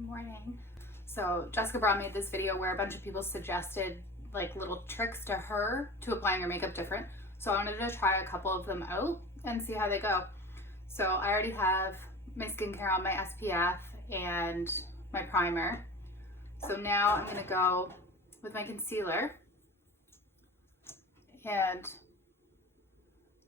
Good morning. So Jessica Brown made this video where a bunch of people suggested like little tricks to her to applying her makeup different. So I wanted to try a couple of them out and see how they go. So I already have my skincare on, my SPF and my primer. So now I'm gonna go with my concealer. And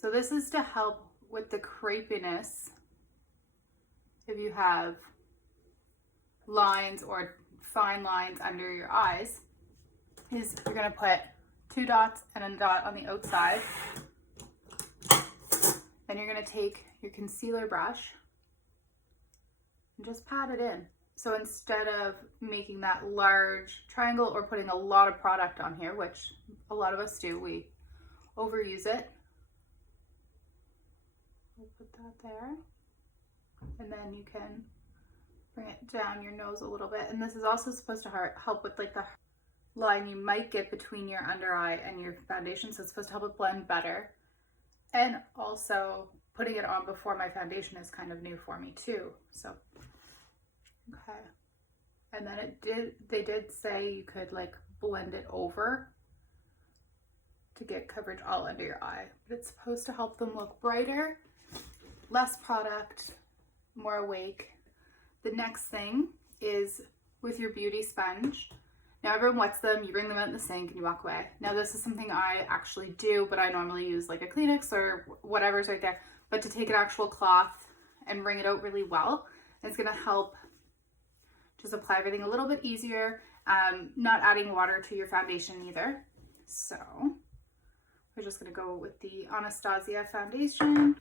so this is to help with the crepiness if you have lines or fine lines under your eyes. Is you're going to put 2 dots and a dot on the outside. Then you're going to take your concealer brush and just pat it in. So instead of making that large triangle or putting a lot of product on here, which a lot of us do, we overuse it. We'll put that there. And then you can bring it down your nose a little bit. And this is also supposed to help with like the line you might get between your under eye and your foundation. So it's supposed to help it blend better. And also putting it on before my foundation is kind of new for me too. So, okay. And then they did say you could like blend it over to get coverage all under your eye. But it's supposed to help them look brighter, less product, more awake. The next thing is with your beauty sponge. Now everyone wets them, you bring them out in the sink and you walk away. Now this is something I actually do, but I normally use like a Kleenex or whatever's right there. But to take an actual cloth and wring it out really well, it's gonna help just apply everything a little bit easier, not adding water to your foundation either. So we're just gonna go with the Anastasia foundation.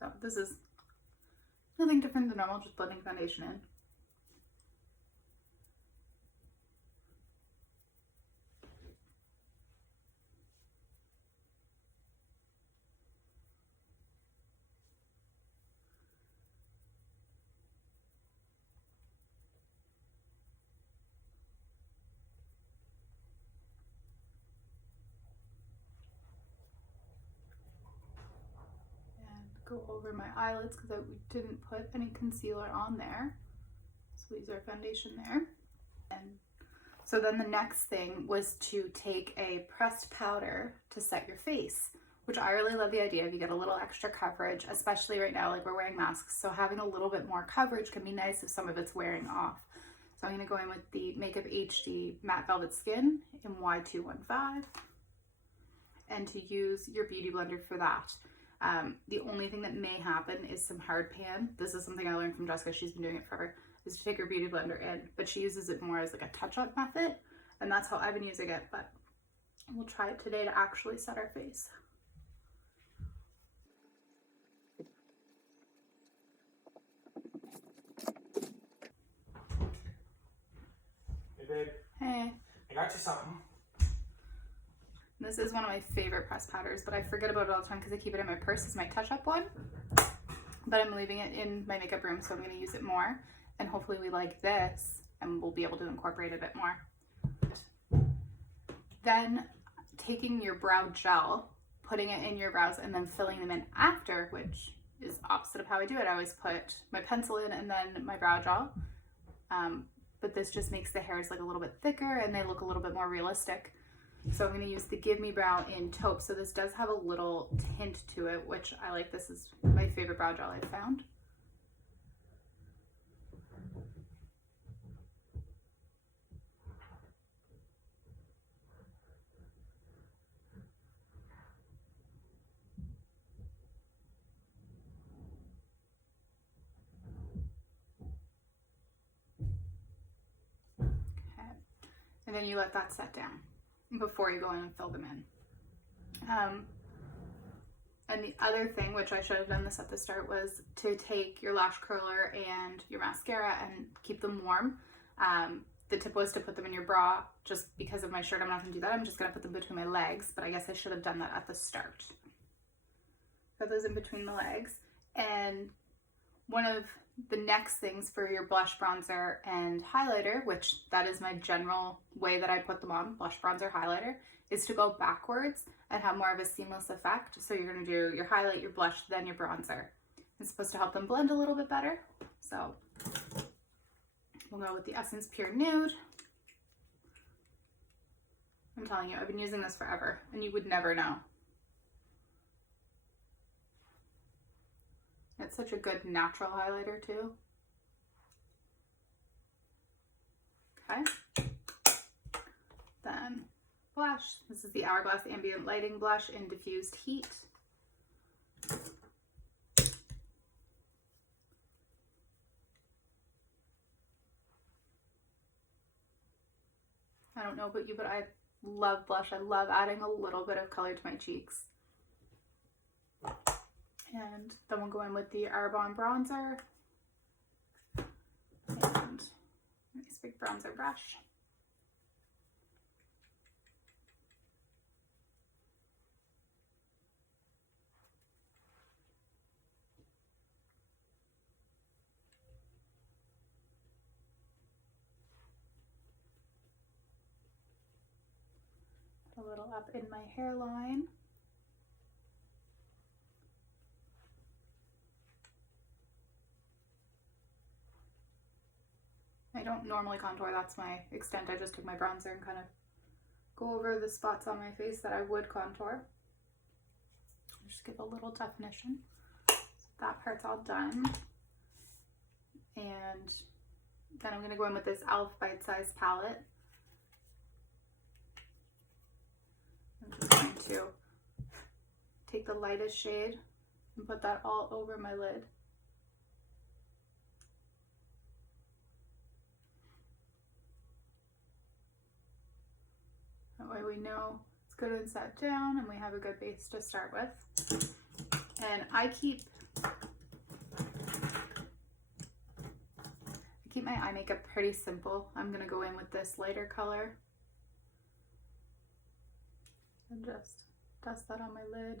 So this is nothing different than normal, just blending foundation in. Go over my eyelids because I didn't put any concealer on there. So use our foundation there. And so then the next thing was to take a pressed powder to set your face, which I really love the idea of. You get a little extra coverage, especially right now, like we're wearing masks. So having a little bit more coverage can be nice if some of it's wearing off. So I'm gonna go in with the Makeup HD Matte Velvet Skin in Y215 and to use your Beauty Blender for that. The only thing that may happen is some hard pan. This is something I learned from Jessica. She's been doing it forever, is to take her Beauty Blender in, but she uses it more as like a touch-up method, and that's how I've been using it, but we'll try it today to actually set our face. Hey babe. Hey. I got you something. This is one of my favorite pressed powders, but I forget about it all the time because I keep it in my purse as my touch-up one. But I'm leaving it in my makeup room, so I'm going to use it more. And hopefully we like this, and we'll be able to incorporate a bit more. Then taking your brow gel, putting it in your brows, and then filling them in after, which is opposite of how I do it. I always put my pencil in and then my brow gel. But this just makes the hairs like a little bit thicker and they look a little bit more realistic. So I'm going to use the Give Me Brow in Taupe. So this does have a little tint to it, which I like. This is my favorite brow gel I've found. Okay. And then you let that set down before you go in and fill them in. And the other thing, which I should have done this at the start, was to take your lash curler and your mascara and keep them warm. The tip was to put them in your bra. Just because of my shirt, I'm not going to do that. I'm just going to put them between my legs, but I guess I should have done that at the start. Put those in between the legs. And one of the next things for your blush, bronzer, and highlighter, which that is my general way that I put them on, blush, bronzer, highlighter, is to go backwards and have more of a seamless effect. So you're going to do your highlight, your blush, then your bronzer. It's supposed to help them blend a little bit better. So we'll go with the Essence Pure Nude. I'm telling you, I've been using this forever and you would never know. It's such a good natural highlighter too. Okay. Then blush. This is the Hourglass Ambient Lighting Blush in Diffused Heat. I don't know about you, but I love blush. I love adding a little bit of color to my cheeks. And then we'll go in with the Arbonne bronzer and a nice big bronzer brush. A little up in my hairline. I don't normally contour, that's my extent. I just take my bronzer and kind of go over the spots on my face that I would contour. Just give a little definition. So that part's all done. And then I'm going to go in with this e.l.f. Bite Size palette. I'm just going to take the lightest shade and put that all over my lid. That way we know it's good and set down and we have a good base to start with. And I keep my eye makeup pretty simple. I'm going to go in with this lighter color and just dust that on my lid.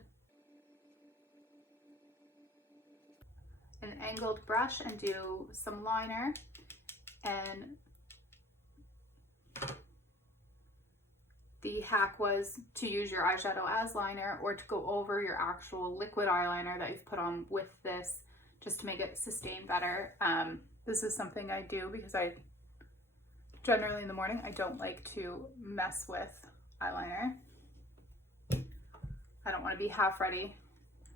An angled brush and do some liner, and the hack was to use your eyeshadow as liner or to go over your actual liquid eyeliner that you've put on with this just to make it sustain better. This is something I do because I generally in the morning I don't like to mess with eyeliner. I don't want to be half ready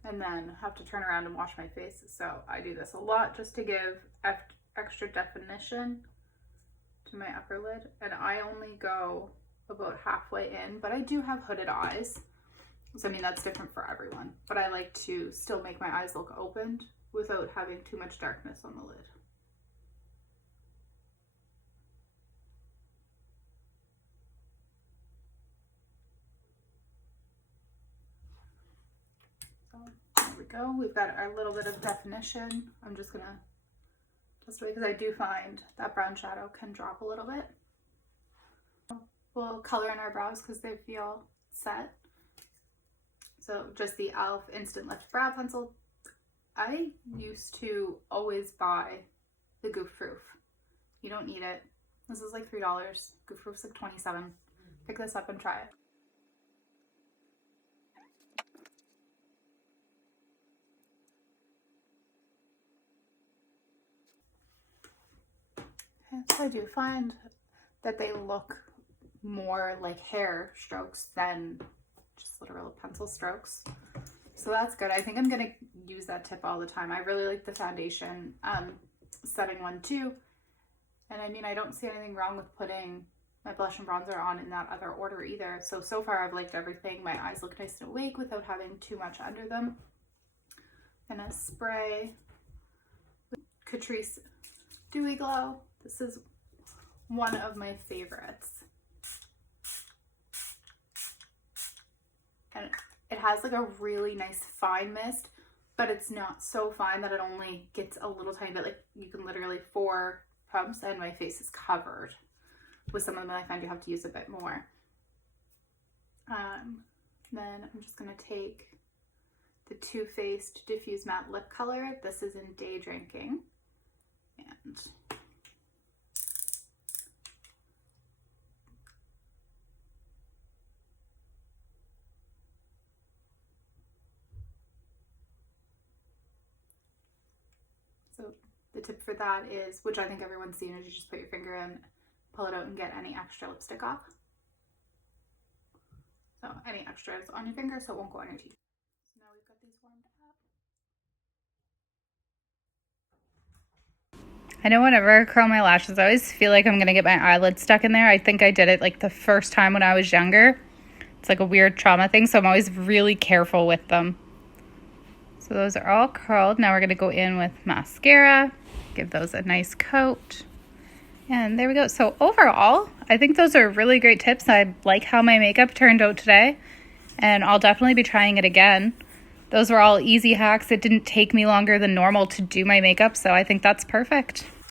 and then have to turn around and wash my face. So I do this a lot just to give extra definition to my upper lid. And I only go about halfway in, but I do have hooded eyes. So I mean, that's different for everyone, but I like to still make my eyes look opened without having too much darkness on the lid. So there we go. We've got our little bit of definition. I'm just gonna just wait because I do find that brown shadow can drop a little bit. We'll color in our brows because they feel set. So just the e.l.f. Instant Lift Brow Pencil. I used to always buy the Goof Proof. You don't need it. This is like $3. Goof Proof's like $27. Pick this up and try it. Okay, so I do find that they look more like hair strokes than just literal pencil strokes. So that's good. I think I'm going to use that tip all the time. I really like the foundation setting one too. And I mean, I don't see anything wrong with putting my blush and bronzer on in that other order either. So far I've liked everything. My eyes look nice and awake without having too much under them. And a spray with Catrice Dewy Glow. This is one of my favorites. And it has like a really nice fine mist, but it's not so fine that it only gets a little tiny bit. Like you can literally 4 pumps and my face is covered. With some of them I find you have to use a bit more. Then I'm just going to take the Too Faced Diffuse Matte Lip Color. This is in Day Drinking. And so the tip for that is, which I think everyone's seen, is you just put your finger in, pull it out, and get any extra lipstick off. So any extras on your finger so it won't go on your teeth. So now we've got these warmed up. I know whenever I curl my lashes, I always feel like I'm going to get my eyelid stuck in there. I think I did it like the first time when I was younger. It's like a weird trauma thing, so I'm always really careful with them. So those are all curled. Now we're going to go in with mascara, give those a nice coat. And there we go. So overall, I think those are really great tips. I like how my makeup turned out today, and I'll definitely be trying it again. Those were all easy hacks. It didn't take me longer than normal to do my makeup, so I think that's perfect.